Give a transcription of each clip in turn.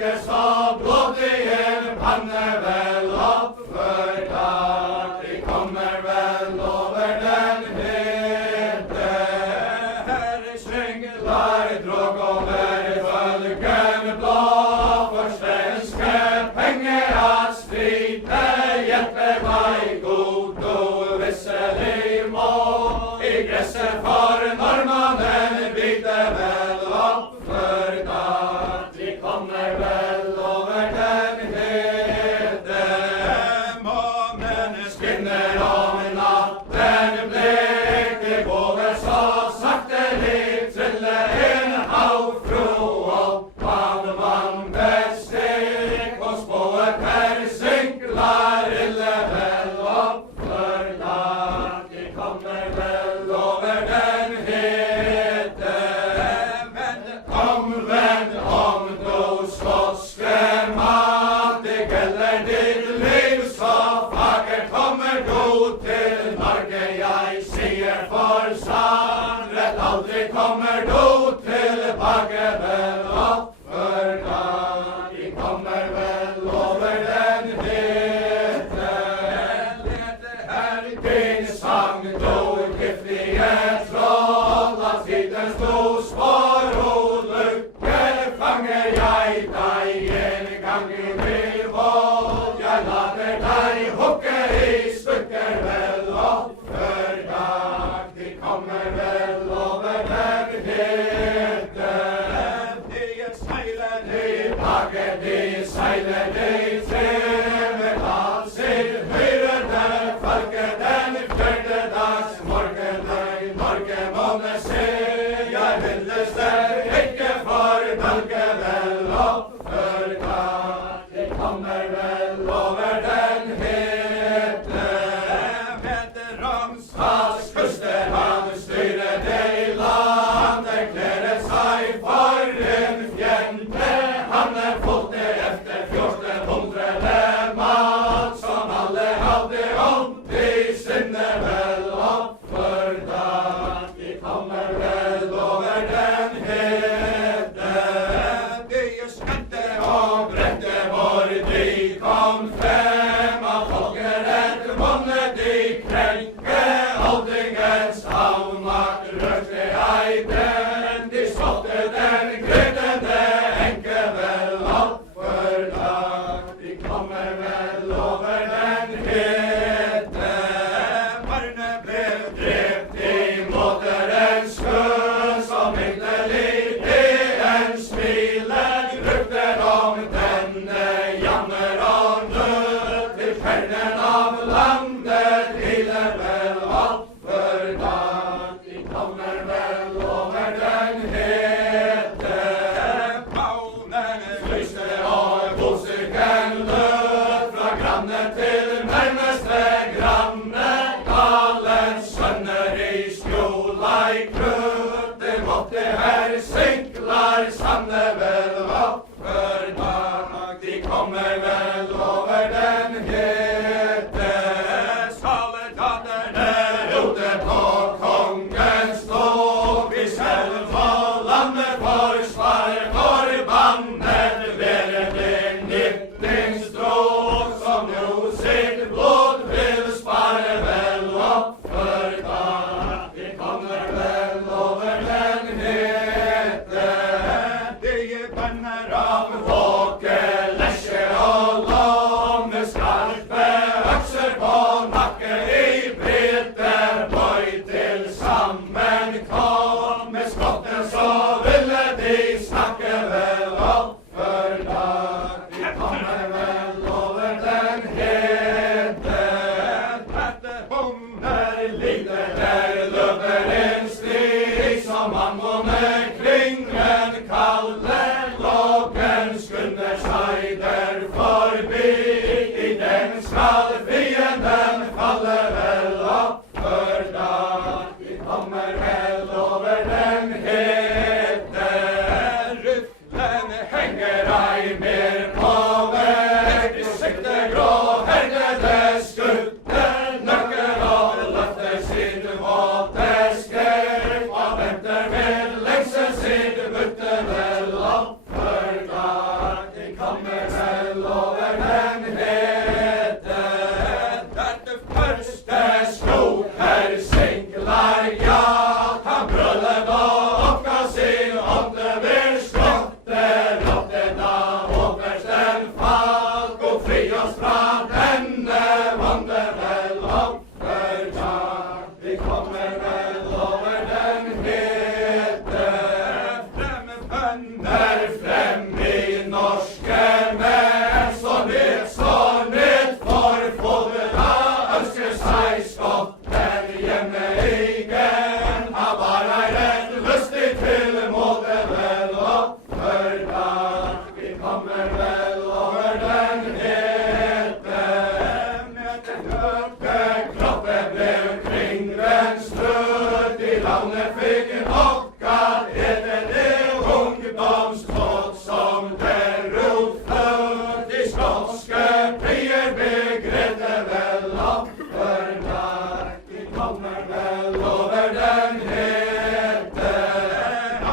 folket så blodig en panne vel oppført at de kommer vel over den hete. Herre skjenglar drog over følgen blå, for svenske penger at strite hjelpe meg god og visselig må. I gresset for nordmannen bygde vel oppført at de kommer vel over den hete. Månen skinner om natten blek, det går så saktelig trille en havfru opp av vannbestek, og spået per synklar ille vel oppført at de kommer vel over den hete. Vend om du skotske mat, det gjelder ditt liv, så fagert kommer du til Norge. Jeg sier for sannhet, aldri kommer du tilbake vel oppført at de kommer vel over den hete. Din sang, du giftige troll, av tidens du spår og lykke, fanger jeg deg en gang i min vold. Jeg later deg hukke i stykker vel oppført at de kommer vel over den hete. De seiler tilbake, de seiler de trever av sitt hyrede folket den fjerde dags morgen. Norge måne se, jeg villes der ikke for Norge vel oppført at de kommer vel over den hete. Hans kuster han styrer det i landet, klæder seg for en fjende. Han fulgte efter 14 oss fra denne vandrer opp for dag. Vi kommer vel over den hete fremme bønder frem i norske menn. Så nytt for fodra ønsker seg skotten hjemme igen. Han var ei rett lustig til måte vel opp for dag. Vi kommer vel over den hete med den høye kroppen ble omkring den støt. I landet fikk nok at det ungdomsbåt som det rotfløt. De skotske prier begredte vel opp for dag. Vi kommer vel over den hete.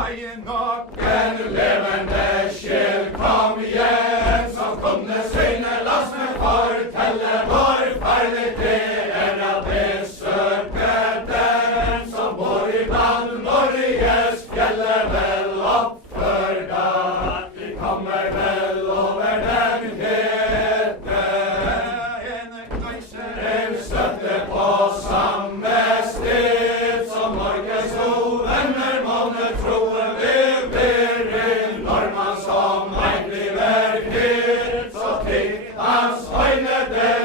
Ei nok en levende sjel kom hjem, som kunne syne last med fortelle hvor farlig det at besøke den som bor iblant Norges fjellet vel opp for dag. Vi kommer vel over den hete. En støtte på samme sted som Norges venner måne troe vi blir inn. Når man som meg blir hitt, så til hans øyne det